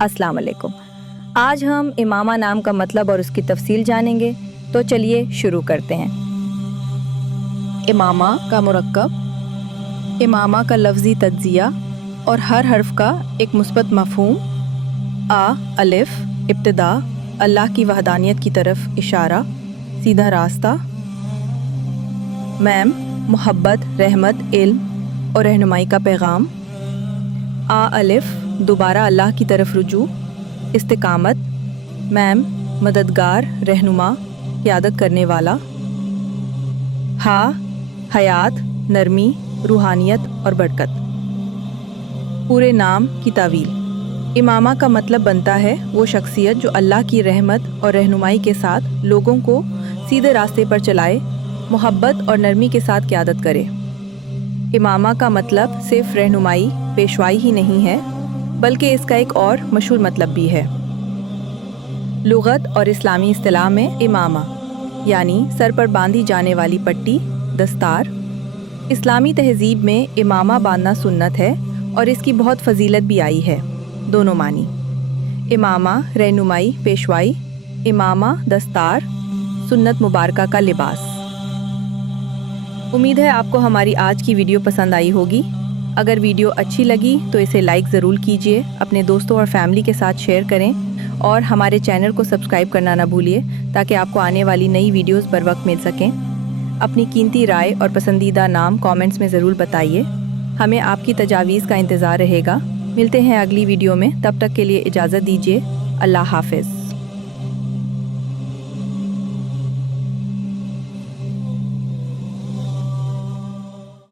अस्सलाम वालेकुम। आज हम इमामा नाम का मतलब और उसकी तफसील जानेंगे, तो चलिए शुरू करते हैं। इमामा का मुरक्कब, इमामा का लफ्ज़ी तज्ज़िया और हर हर्फ का एक मुस्बत मफ़हूम। अलिफ इब्तिदा, अल्लाह की वहदानियत की तरफ इशारा, सीधा रास्ता। मैम मोहब्बत, रहमत, इल्म और रहनुमाई का पैगाम। अलिफ दोबारा अल्लाह की तरफ रुजू, इस्तिकामत। मैम मददगार, रहनुमा, क़यादत करने वाला। हयात, नरमी, रूहानियत और बरकत। पूरे नाम की तावील। इमामा का मतलब बनता है वो शख्सियत जो अल्लाह की रहमत और रहनुमाई के साथ लोगों को सीधे रास्ते पर चलाए, मोहब्बत और नरमी के साथ क़यादत करे। इमामा का मतलब सिर्फ रहनुमाई, पेशवाई ही नहीं है, बल्कि इसका एक और मशहूर मतलब भी है। लुग़त और इस्लामी इस्तिलाह में इमामा यानी सर पर बांधी जाने वाली पट्टी, दस्तार। इस्लामी तहज़ीब में इमामा बांधना सुन्नत है और इसकी बहुत फजीलत भी आई है, दोनों मानी। इमामा रहनुमाई, पेशवाई, इमामा दस्तार, सुन्नत मुबारका का लिबास। उम्मीद है आपको हमारी आज की वीडियो पसंद आई होगी। अगर वीडियो अच्छी लगी तो इसे लाइक ज़रूर कीजिए, अपने दोस्तों और फैमिली के साथ शेयर करें और हमारे चैनल को सब्सक्राइब करना ना भूलिए ताकि आपको आने वाली नई वीडियोस बर वक्त मिल सकें। अपनी कीमती राय और पसंदीदा नाम कमेंट्स में ज़रूर बताइए। हमें आपकी तजावीज़ का इंतज़ार रहेगा। मिलते हैं अगली वीडियो में, तब तक के लिए इजाज़त दीजिए। अल्लाह हाफ़िज़।